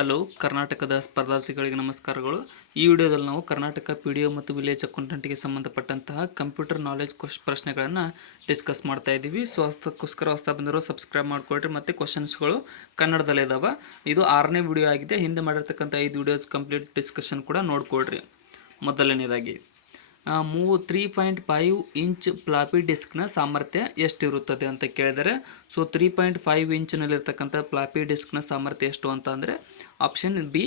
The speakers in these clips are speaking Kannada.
ಹಲೋ ಕರ್ನಾಟಕದ ಸ್ಪರ್ಧಾರ್ಥಿಗಳಿಗೆ ನಮಸ್ಕಾರಗಳು. ಈ ವಿಡಿಯೋದಲ್ಲಿ ನಾವು ಕರ್ನಾಟಕ PDO ಮತ್ತು ವಿಲೇಜ್ ಅಕೌಂಟೆಂಟ್ಗೆ ಸಂಬಂಧಪಟ್ಟಂತಹ ಕಂಪ್ಯೂಟರ್ ನಾಲೆಜ್ ಪ್ರಶ್ನೆಗಳನ್ನು ಡಿಸ್ಕಸ್ ಮಾಡ್ತಾ ಇದ್ದೀವಿ. ಸೊ ಅದಕ್ಕೋಸ್ಕರ ಹೊಸ ಬಂದಿರೋ ಸಬ್ಸ್ಕ್ರೈಬ್ ಮಾಡ್ಕೊಳ್ರಿ ಮತ್ತು ಕ್ವಶನ್ಸ್ಗಳು ಕನ್ನಡದಲ್ಲೇ ಇದಾವೆ. ಇದು 6ನೇ ವಿಡಿಯೋ ಆಗಿದೆ. ಹಿಂದೆ ಮಾಡಿರ್ತಕ್ಕಂಥ 5 ವಿಡಿಯೋಸ್ ಕಂಪ್ಲೀಟ್ ಡಿಸ್ಕಷನ್ ಕೂಡ ನೋಡ್ಕೊಳ್ರಿ. ಮೊದಲನೇದಾಗಿ 3.5 ಇಂಚ್ ಫ್ಲಾಪಿ ಡಿಸ್ಕ್ನ ಸಾಮರ್ಥ್ಯ ಎಷ್ಟಿರುತ್ತದೆ ಅಂತ ಕೇಳಿದರೆ, ಸೊ 3.5 ಇಂಚ್ನಲ್ಲಿರ್ತಕ್ಕಂಥ ಫ್ಲಾಪಿ ಡಿಸ್ಕ್ನ ಸಾಮರ್ಥ್ಯ ಎಷ್ಟು ಅಂತ ಅಂದರೆ ಆಪ್ಷನ್ ಬಿ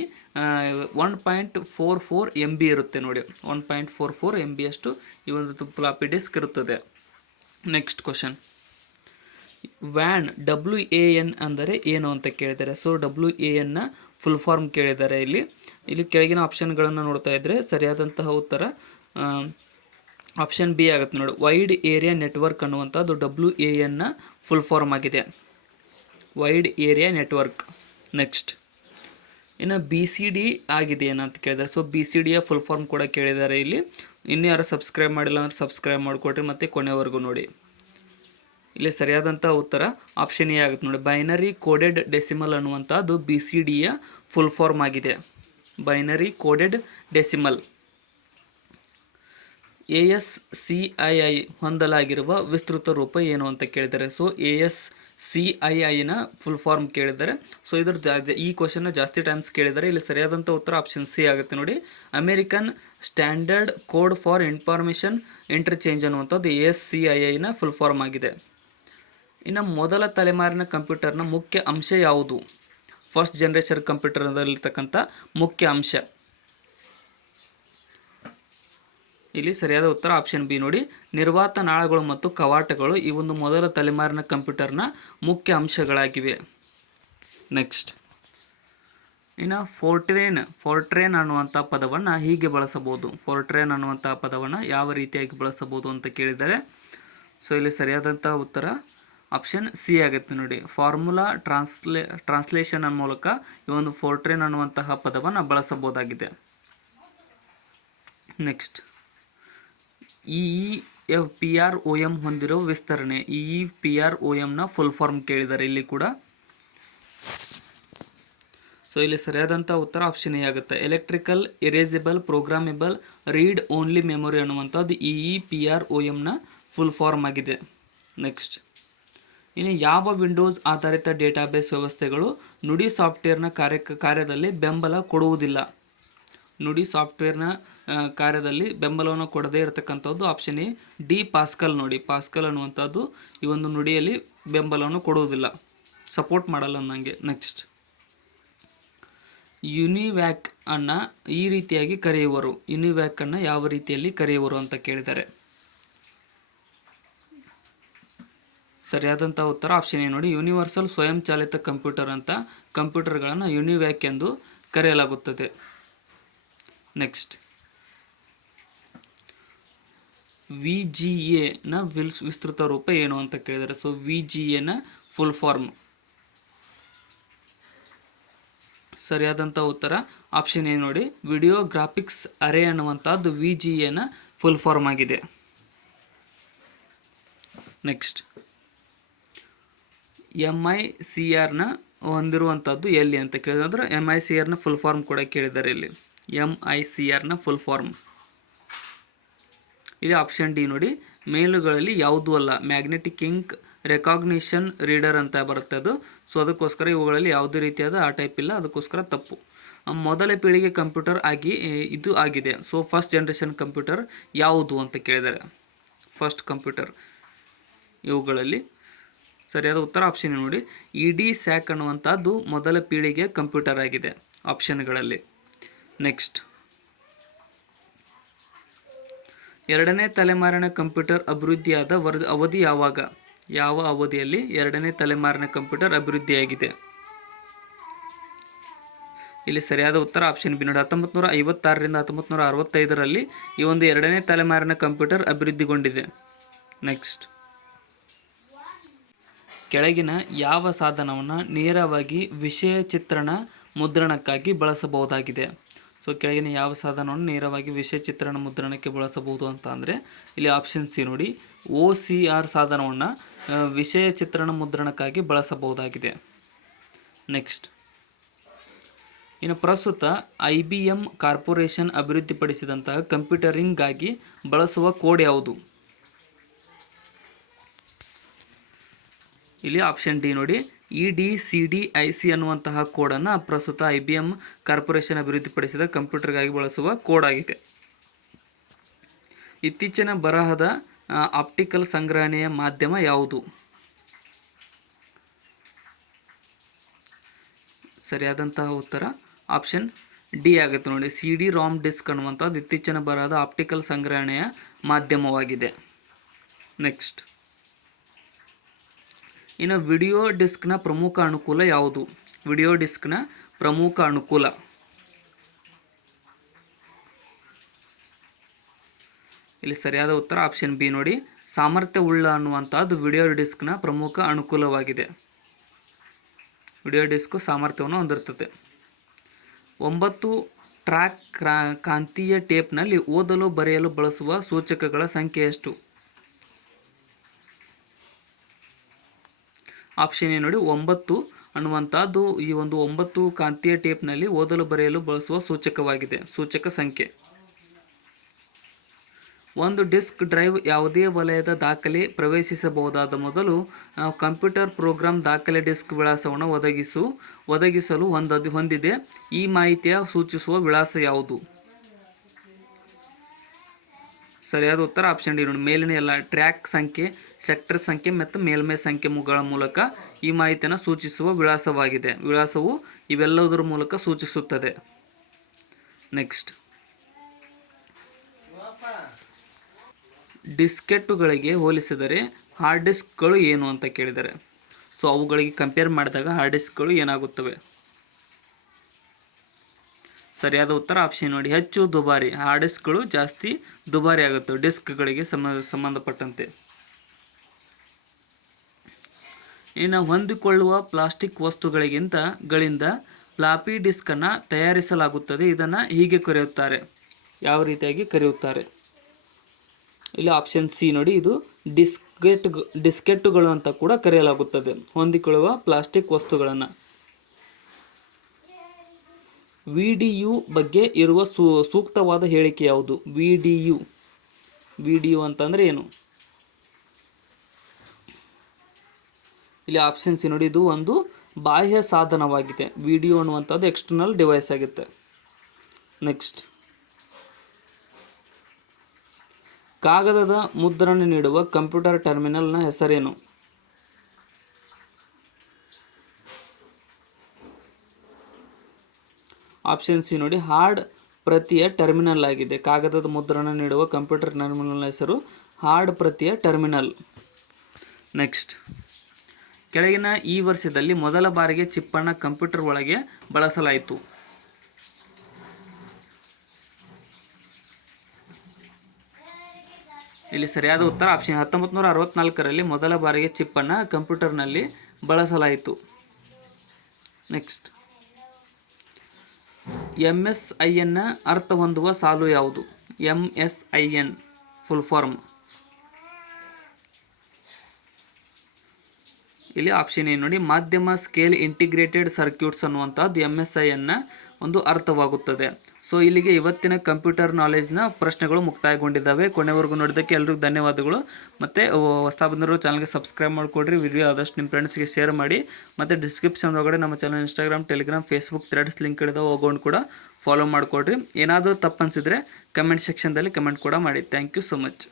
1.44 MB ಇರುತ್ತೆ ನೋಡಿ. 1.44 MB ಅಷ್ಟು ಈ ಒಂದು ಫ್ಲಾಪಿ ಡಿಸ್ಕ್ ಇರುತ್ತದೆ. ನೆಕ್ಸ್ಟ್ ಕ್ವಶನ್, ವ್ಯಾನ್ WAN ಅಂದರೆ ಏನು ಅಂತ ಕೇಳಿದ್ದಾರೆ. ಸೊ WAN ಫುಲ್ ಫಾರ್ಮ್ ಕೇಳಿದ್ದಾರೆ. ಇಲ್ಲಿ ಕೆಳಗಿನ ಆಪ್ಷನ್ಗಳನ್ನು ನೋಡ್ತಾ ಇದ್ದರೆ ಸರಿಯಾದಂತಹ ಉತ್ತರ ಆಪ್ಷನ್ ಬಿ ಆಗುತ್ತೆ ನೋಡಿ. ವೈಡ್ ಏರಿಯಾ ನೆಟ್ವರ್ಕ್ ಅನ್ನುವಂಥದ್ದು WAN ಫುಲ್ ಫಾರ್ಮ್ ಆಗಿದೆ. Wide area network. ನೆಕ್ಸ್ಟ್, ಇನ್ನು BCD ಆಗಿದೆ ಏನಂತ ಕೇಳಿದ್ದಾರೆ. ಸೊ BCDಯ ಫುಲ್ ಫಾರ್ಮ್ ಕೂಡ ಕೇಳಿದ್ದಾರೆ. ಇನ್ನೂ ಯಾರು ಸಬ್ಸ್ಕ್ರೈಬ್ ಮಾಡಿಲ್ಲ ಅಂದರೆ ಸಬ್ಸ್ಕ್ರೈಬ್ ಮಾಡಿಕೊಡ್ರಿ ಮತ್ತು ಕೊನೆವರೆಗೂ ನೋಡಿ. ಇಲ್ಲಿ ಸರಿಯಾದಂಥ ಉತ್ತರ ಆಪ್ಷನ್ ಎ ಆಗುತ್ತೆ ನೋಡಿ. ಬೈನರಿ ಕೋಡೆಡ್ ಡೆಸಿಮಲ್ ಅನ್ನುವಂಥದ್ದು BCDಯ ಫುಲ್ ಫಾರ್ಮ್ ಆಗಿದೆ. Binary coded decimal. ASCII ಹೊಂದಲಾಗಿರುವ ವಿಸ್ತೃತ ರೂಪ ಏನು ಅಂತ ಕೇಳಿದ್ದಾರೆ. ಸೊ ASCIIನ ಫುಲ್ ಫಾರ್ಮ್ ಕೇಳಿದ್ದಾರೆ. ಸೊ ಈ ಕ್ವಶನ್ನ ಜಾಸ್ತಿ ಟೈಮ್ಸ್ ಕೇಳಿದ್ದಾರೆ. ಇಲ್ಲಿ ಸರಿಯಾದಂಥ ಉತ್ತರ ಆಪ್ಷನ್ ಸಿ ಆಗುತ್ತೆ ನೋಡಿ. American standard code for information interchange ಅನ್ನುವಂಥದ್ದು ASCIIನ ಫುಲ್ ಫಾರ್ಮ್ ಆಗಿದೆ. ಇನ್ನು ಮೊದಲ ತಲೆಮಾರಿನ ಕಂಪ್ಯೂಟರ್ನ ಮುಖ್ಯ ಅಂಶ ಯಾವುದು? ಫಸ್ಟ್ ಜನರೇಷನ್ ಕಂಪ್ಯೂಟರ್ನಲ್ಲಿರ್ತಕ್ಕಂಥ ಮುಖ್ಯ ಅಂಶ. ಇಲ್ಲಿ ಸರಿಯಾದ ಉತ್ತರ ಆಪ್ಷನ್ ಬಿ ನೋಡಿ. ನಿರ್ವಾತ ನಾಳಗಳು ಮತ್ತು ಕವಾಟಗಳು ಈ ಒಂದು ಮೊದಲ ತಲೆಮಾರಿನ ಕಂಪ್ಯೂಟರ್ನ ಮುಖ್ಯ ಅಂಶಗಳಾಗಿವೆ. ನೆಕ್ಸ್ಟ್, ಇನ್ನು ಫೋರ್ಟ್ರೇನ್ ಅನ್ನುವಂಥ ಪದವನ್ನು ಹೀಗೆ ಬಳಸಬಹುದು. ಫೋರ್ಟ್ರೇನ್ ಅನ್ನುವಂಥ ಪದವನ್ನು ಯಾವ ರೀತಿಯಾಗಿ ಬಳಸಬಹುದು ಅಂತ ಕೇಳಿದರೆ, ಸೊ ಇಲ್ಲಿ ಸರಿಯಾದಂಥ ಉತ್ತರ ಆಪ್ಷನ್ ಸಿ ಆಗುತ್ತೆ ನೋಡಿ. ಫಾರ್ಮುಲಾ ಟ್ರಾನ್ಸ್ಲೇಷನ್ ಮೂಲಕ ಈ ಒಂದು ಫೋರ್ಟ್ರೇನ್ ಅನ್ನುವಂತಹ ಪದವನ್ನು ಬಳಸಬಹುದಾಗಿದೆ. ನೆಕ್ಸ್ಟ್, EEPROM ಹೊಂದಿರುವ ವಿಸ್ತರಣೆ. EEPROMನ ಫುಲ್ ಫಾರ್ಮ್ ಕೇಳಿದ್ದಾರೆ ಇಲ್ಲಿ ಕೂಡ. ಸೊ ಇಲ್ಲಿ ಸರಿಯಾದಂಥ ಉತ್ತರ ಆಪ್ಷನ್ ಎ ಆಗುತ್ತೆ. Electrical erasable programmable read only memory ಅನ್ನುವಂಥದ್ದು EEPROMನ ಫುಲ್ ಫಾರ್ಮ್ ಆಗಿದೆ. ನೆಕ್ಸ್ಟ್, ಇನ್ನು ಯಾವ ವಿಂಡೋಸ್ ಆಧಾರಿತ ಡೇಟಾಬೇಸ್ ವ್ಯವಸ್ಥೆಗಳು ನುಡಿ ಸಾಫ್ಟ್ವೇರ್ನ ಕಾರ್ಯದಲ್ಲಿ ಬೆಂಬಲ ಕೊಡುವುದಿಲ್ಲ? ನುಡಿ ಸಾಫ್ಟ್ವೇರ್ನ ಕಾರ್ಯದಲ್ಲಿ ಬೆಂಬಲವನ್ನು ಕೊಡದೇ ಇರತಕ್ಕಂಥದ್ದು ಆಪ್ಷನ್ ಎ ಡಿ ಪಾಸ್ಕಲ್ ನೋಡಿ. ಪಾಸ್ಕಲ್ ಅನ್ನುವಂಥದ್ದು ಈ ಒಂದು ನುಡಿಯಲ್ಲಿ ಬೆಂಬಲವನ್ನು ಕೊಡುವುದಿಲ್ಲ, ಸಪೋರ್ಟ್ ಮಾಡಲ್ಲ ಅನ್ನಂಗೆ. ನೆಕ್ಸ್ಟ್, ಯುನಿವ್ಯಾಕ್ ಅನ್ನು ಈ ರೀತಿಯಾಗಿ ಕರೆಯುವರು. ಯುನಿವ್ಯಾಕ್ ಅನ್ನು ಯಾವ ರೀತಿಯಲ್ಲಿ ಕರೆಯುವರು ಅಂತ ಕೇಳಿದ್ದಾರೆ. ಸರಿಯಾದಂಥ ಉತ್ತರ ಆಪ್ಷನ್ ಎ ನೋಡಿ. ಯೂನಿವರ್ಸಲ್ ಸ್ವಯಂಚಾಲಿತ ಕಂಪ್ಯೂಟರ್ ಅಂತ ಕಂಪ್ಯೂಟರ್ಗಳನ್ನು ಯುನಿವ್ಯಾಕ್ ಎಂದು ಕರೆಯಲಾಗುತ್ತದೆ. ನೆಕ್ಸ್ಟ್, VGAನ ವಿಸ್ತೃತ ರೂಪ ಏನು ಅಂತ ಕೇಳಿದ್ದಾರೆ. ಸೊ VGAನ ಫುಲ್ ಫಾರ್ಮ್. ಸರಿಯಾದಂಥ ಉತ್ತರ ಆಪ್ಷನ್ ಎ ನೋಡಿ. ವಿಡಿಯೋ ಗ್ರಾಫಿಕ್ಸ್ ಅರೇ ಅನ್ನುವಂಥದ್ದು VGAನ ಫುಲ್ ಫಾರ್ಮ್ ಆಗಿದೆ. ನೆಕ್ಸ್ಟ್, MICRನ ಹೊಂದಿರುವಂಥದ್ದು ಎಲ್ಲಿ ಅಂತ ಕೇಳಿದ್ರೆ, ಅಂದರೆ MICRನ ಫುಲ್ ಫಾರ್ಮ್ ಕೂಡ ಕೇಳಿದ್ದಾರೆ ಇಲ್ಲಿ. MICRನ ಫುಲ್ ಫಾರ್ಮ್ ಇಲ್ಲಿ ಆಪ್ಷನ್ ಡಿ ನೋಡಿ. ಮೇಲುಗಳಲ್ಲಿ ಯಾವುದೂ ಅಲ್ಲ. ಮ್ಯಾಗ್ನೆಟಿಕ್ ಇಂಕ್ ರೆಕಾಗ್ನಿಷನ್ ರೀಡರ್ ಅಂತ ಬರುತ್ತೆ ಅದು. ಸೊ ಅದಕ್ಕೋಸ್ಕರ ಇವುಗಳಲ್ಲಿ ಯಾವುದೇ ರೀತಿಯಾದ ಆ ಟೈಪ್ ಇಲ್ಲ, ಅದಕ್ಕೋಸ್ಕರ ತಪ್ಪು. ಮೊದಲ ಪೀಳಿಗೆ ಕಂಪ್ಯೂಟರ್ ಇದು ಆಗಿದೆ. ಸೊ ಫಸ್ಟ್ ಜನರೇಷನ್ ಕಂಪ್ಯೂಟರ್ ಯಾವುದು ಅಂತ ಕೇಳಿದ್ದಾರೆ. ಫಸ್ಟ್ ಕಂಪ್ಯೂಟರ್ ಇವುಗಳಲ್ಲಿ ಸರಿಯಾದ ಉತ್ತರ ಆಪ್ಷನ್ ನೋಡಿ. EDSAC ಅನ್ನುವಂಥದ್ದು ಮೊದಲ ಪೀಳಿಗೆ ಕಂಪ್ಯೂಟರ್ ಆಗಿದೆ ಆಪ್ಷನ್ಗಳಲ್ಲಿ. ನೆಕ್ಸ್ಟ್, ಎರಡನೇ ತಲೆಮಾರಿನ ಕಂಪ್ಯೂಟರ್ ಅಭಿವೃದ್ಧಿಯಾದ ಅವಧಿ ಯಾವಾಗ? ಯಾವ ಅವಧಿಯಲ್ಲಿ ಎರಡನೇ ತಲೆಮಾರಿನ ಕಂಪ್ಯೂಟರ್ ಅಭಿವೃದ್ಧಿಯಾಗಿದೆ? ಇಲ್ಲಿ ಸರಿಯಾದ ಉತ್ತರ ಆಪ್ಷನ್ ಬಿ ನೋಡಿ. 1956ರಿಂದ 1965ರಲ್ಲಿ ಈ ಒಂದು ಎರಡನೇ ತಲೆಮಾರಿನ ಕಂಪ್ಯೂಟರ್ ಅಭಿವೃದ್ಧಿಗೊಂಡಿದೆ. ನೆಕ್ಸ್ಟ್, ಕೆಳಗಿನ ಯಾವ ಸಾಧನವನ್ನು ನೇರವಾಗಿ ವಿಷಯ ಚಿತ್ರಣ ಮುದ್ರಣಕ್ಕಾಗಿ ಬಳಸಬಹುದಾಗಿದೆ? ಸೊ ಕೆಳಗಿನ ಯಾವ ಸಾಧನವನ್ನು ನೇರವಾಗಿ ವಿಷಯ ಚಿತ್ರಣ ಮುದ್ರಣಕ್ಕೆ ಬಳಸಬಹುದು ಅಂತ ಅಂದರೆ ಇಲ್ಲಿ ಆಪ್ಷನ್ ಸಿ ನೋಡಿ. OCR ಸಾಧನವನ್ನು ವಿಷಯ ಚಿತ್ರಣ ಮುದ್ರಣಕ್ಕಾಗಿ ಬಳಸಬಹುದಾಗಿದೆ. ನೆಕ್ಸ್ಟ್, ಇನ್ನು ಪ್ರಸ್ತುತ IBM ಕಾರ್ಪೊರೇಷನ್ ಅಭಿವೃದ್ಧಿಪಡಿಸಿದಂತಹ ಕಂಪ್ಯೂಟರಿಂಗ್ಗಾಗಿ ಬಳಸುವ ಕೋಡ್ ಯಾವುದು? ಇಲ್ಲಿ ಆಪ್ಷನ್ ಡಿ ನೋಡಿ, EDCDIC ಅನ್ನುವಂತಹ ಕೋಡನ್ನು ಪ್ರಸ್ತುತ IBM ಕಾರ್ಪೊರೇಷನ್ ಅಭಿವೃದ್ಧಿಪಡಿಸಿದ ಕಂಪ್ಯೂಟರ್ಗಾಗಿ ಬಳಸುವ ಕೋಡ್ ಆಗಿದೆ. ಇತ್ತೀಚಿನ ಬರಹದ ಆಪ್ಟಿಕಲ್ ಸಂಗ್ರಹಣೆಯ ಮಾಧ್ಯಮ ಯಾವುದು? ಸರಿಯಾದಂತಹ ಉತ್ತರ ಆಪ್ಷನ್ ಡಿ ಆಗುತ್ತೆ ನೋಡಿ. CD-ROM ಡಿಸ್ಕ್ ಅನ್ನುವಂಥದ್ದು ಇತ್ತೀಚಿನ ಬರಹದ ಆಪ್ಟಿಕಲ್ ಸಂಗ್ರಹಣೆಯ ಮಾಧ್ಯಮವಾಗಿದೆ. ನೆಕ್ಸ್ಟ್, ಇನ್ನು ವಿಡಿಯೋ ಡಿಸ್ಕ್ನ ಪ್ರಮುಖ ಅನುಕೂಲ ಯಾವುದು? ವಿಡಿಯೋ ಡಿಸ್ಕ್ನ ಪ್ರಮುಖ ಅನುಕೂಲ ಇಲ್ಲಿ ಸರಿಯಾದ ಉತ್ತರ ಆಪ್ಷನ್ ಬಿ ನೋಡಿ, ಸಾಮರ್ಥ್ಯವುಳ್ಳ ಅನ್ನುವಂಥದ್ದು ವಿಡಿಯೋ ಡಿಸ್ಕ್ನ ಪ್ರಮುಖ ಅನುಕೂಲವಾಗಿದೆ. ವಿಡಿಯೋ ಡಿಸ್ಕ್ ಸಾಮರ್ಥ್ಯವನ್ನು ಹೊಂದಿರುತ್ತದೆ. 9 ಟ್ರ್ಯಾಕ್ ಕಾಂತೀಯ ಟೇಪ್ನಲ್ಲಿ ಓದಲು ಬರೆಯಲು ಬಳಸುವ ಸೂಚಕಗಳ ಸಂಖ್ಯೆ ಎಷ್ಟು? ಆಪ್ಷನ್ ಎ ನೋಡಿ, 9 ಅನ್ನುವಂಥದ್ದು ಈ ಒಂದು 9 ಕಾಂತೀಯ ಟೇಪ್ನಲ್ಲಿ ಓದಲು ಬರೆಯಲು ಬಳಸುವ ಸೂಚಕವಾಗಿದೆ, ಸೂಚಕ ಸಂಖ್ಯೆ. ಒಂದು ಡಿಸ್ಕ್ ಡ್ರೈವ್ ಯಾವುದೇ ವಲಯದ ದಾಖಲೆ ಪ್ರವೇಶಿಸಬಹುದಾದ ಮೊದಲು ಕಂಪ್ಯೂಟರ್ ಪ್ರೋಗ್ರಾಂ ದಾಖಲೆ ಡಿಸ್ಕ್ ವಿಳಾಸವನ್ನು ಒದಗಿಸಲು ಹೊಂದಿದೆ. ಈ ಮಾಹಿತಿಯ ಸೂಚಿಸುವ ವಿಳಾಸ ಯಾವುದು? ಸರಿಯಾದ ಉತ್ತರ ಆಪ್ಷನ್ ಡಿ ನೋಡಿ, ಮೇಲಿನ ಎಲ್ಲ ಟ್ರ್ಯಾಕ್ ಸಂಖ್ಯೆ, ಸೆಕ್ಟರ್ ಸಂಖ್ಯೆ ಮತ್ತು ಮೇಲ್ಮೈ ಸಂಖ್ಯೆಗಳ ಮೂಲಕ ಈ ಮಾಹಿತಿಯನ್ನು ಸೂಚಿಸುವ ವಿಳಾಸವಾಗಿದೆ. ವಿಳಾಸವು ಇವೆಲ್ಲದರ ಮೂಲಕ ಸೂಚಿಸುತ್ತದೆ. ನೆಕ್ಸ್ಟ್, ಡಿಸ್ಕೆಟ್ಟುಗಳಿಗೆ ಹೋಲಿಸಿದರೆ ಹಾರ್ಡ್ ಡಿಸ್ಕ್ಗಳು ಏನು ಅಂತ ಕೇಳಿದ್ದಾರೆ. ಸೊ ಅವುಗಳಿಗೆ ಕಂಪೇರ್ ಮಾಡಿದಾಗ ಹಾರ್ಡ್ ಡಿಸ್ಕ್ಗಳು ಏನಾಗುತ್ತವೆ? ಸರಿಯಾದ ಉತ್ತರ ಆಪ್ಷನ್ ನೋಡಿ, ಹೆಚ್ಚು ದುಬಾರಿ. ಹಾರ್ಡ್ ಡಿಸ್ಕ್ಗಳು ಜಾಸ್ತಿ ದುಬಾರಿ ಆಗುತ್ತವೆ ಡಿಸ್ಕ್ಗಳಿಗೆ ಸಂಬಂಧಪಟ್ಟಂತೆ. ಇನ್ನು ಹೊಂದಿಕೊಳ್ಳುವ ಪ್ಲಾಸ್ಟಿಕ್ ವಸ್ತುಗಳಿಂದ ಫ್ಲಾಪಿ ಡಿಸ್ಕನ್ನು ತಯಾರಿಸಲಾಗುತ್ತದೆ. ಇದನ್ನು ಹೀಗೆ ಕರೆಯುತ್ತಾರೆ, ಯಾವ ರೀತಿಯಾಗಿ ಕರೆಯುತ್ತಾರೆ? ಇಲ್ಲಿ ಆಪ್ಷನ್ ಸಿ ನೋಡಿ, ಇದು ಡಿಸ್ಕೆಟ್ಟುಗಳು ಅಂತ ಕೂಡ ಕರೆಯಲಾಗುತ್ತದೆ ಹೊಂದಿಕೊಳ್ಳುವ ಪ್ಲಾಸ್ಟಿಕ್ ವಸ್ತುಗಳನ್ನು. VDU ಬಗ್ಗೆ ಇರುವ ಸೂಕ್ತವಾದ ಹೇಳಿಕೆ ಯಾವುದು? VDU ಅಂತಂದರೆ ಏನು? ಇಲ್ಲಿ ಆಪ್ಷನ್ ಸಿ ನೋಡಿ, ಇದು ಒಂದು ಬಾಹ್ಯ ಸಾಧನವಾಗಿದೆ. VDU ಅನ್ನುವಂಥದ್ದು ಎಕ್ಸ್ಟರ್ನಲ್ ಡಿವೈಸ್ ಆಗುತ್ತೆ. ನೆಕ್ಸ್ಟ್, ಕಾಗದದ ಮುದ್ರಣ ನೀಡುವ ಕಂಪ್ಯೂಟರ್ ಟರ್ಮಿನಲ್ನ ಹೆಸರೇನು? ಆಪ್ಷನ್ ಸಿ ನೋಡಿ, ಹಾರ್ಡ್ ಪ್ರತಿಯ ಟರ್ಮಿನಲ್ ಆಗಿದೆ. ಕಾಗದದ ಮುದ್ರಣ ನೀಡುವ ಕಂಪ್ಯೂಟರ್ ಟರ್ಮಿನಲ್ನ ಹೆಸರು ಹಾರ್ಡ್ ಪ್ರತಿಯ ಟರ್ಮಿನಲ್. ನೆಕ್ಸ್ಟ್, ಕೆಳಗಿನ ಈ ವರ್ಷದಲ್ಲಿ ಮೊದಲ ಬಾರಿಗೆ ಚಿಪ್ಪನ್ನು ಕಂಪ್ಯೂಟರ್ ಒಳಗೆ ಬಳಸಲಾಯಿತು. ಇಲ್ಲಿ ಸರಿಯಾದ ಉತ್ತರ ಆಪ್ಷನ್ 1964ರಲ್ಲಿ ಮೊದಲ ಬಾರಿಗೆ ಚಿಪ್ಪನ್ನು ಕಂಪ್ಯೂಟರ್ನಲ್ಲಿ ಬಳಸಲಾಯಿತು. ನೆಕ್ಸ್ಟ್, MSIN ಅರ್ಥ ಹೊಂದುವ ಸಾಲು ಯಾವುದು? MSIN full form. ಇಲ್ಲಿ ಆಪ್ಷನ್ ಏನು ನೋಡಿ, ಮಾಧ್ಯಮ ಸ್ಕೇಲ್ ಇಂಟಿಗ್ರೇಟೆಡ್ ಸರ್ಕ್ಯೂಟ್ಸ್ ಅನ್ನುವಂಥದ್ದು MSIN ಒಂದು ಅರ್ಥವಾಗುತ್ತದೆ. ಸೊ ಇಲ್ಲಿಗೆ ಇವತ್ತಿನ ಕಂಪ್ಯೂಟರ್ ನಾಲೆಜ್ನ ಪ್ರಶ್ನೆಗಳು ಮುಕ್ತಾಯಗೊಂಡಿದ್ದಾವೆ. ಕೊನೆವರೆಗೂ ನೋಡಿದ್ದಕ್ಕೆ ಎಲ್ರಿಗೂ ಧನ್ಯವಾದಗಳು. ಮತ್ತು ಹೊಸ ಬಂದಿರೋ ಚಾನಲ್ಗೆ ಸಬ್ಸ್ಕ್ರೈಬ್ ಮಾಡಿಕೊಡ್ರಿ. ವಿಡಿಯೋ ಆದಷ್ಟು ನಿಮ್ಮ ಫ್ರೆಂಡ್ಸ್ಗೆ ಶೇರ್ ಮಾಡಿ. ಮತ್ತು ಡಿಸ್ಕ್ರಿಪ್ಷನ್ ಒಳಗಡೆ ನಮ್ಮ channel Instagram, Telegram, Facebook Threads link ಇಡಿದಾವೆ, ಹೋಗೋಣ ಕೂಡ ಫಾಲೋ ಮಾಡಿಕೊಡ್ರಿ. ಏನಾದರೂ ತಪ್ಪು ಅನಿಸಿದರೆ ಕಮೆಂಟ್ ಸೆಕ್ಷನ್ದಲ್ಲಿ ಕಮೆಂಟ್ ಕೂಡ ಮಾಡಿ. Thank you so much.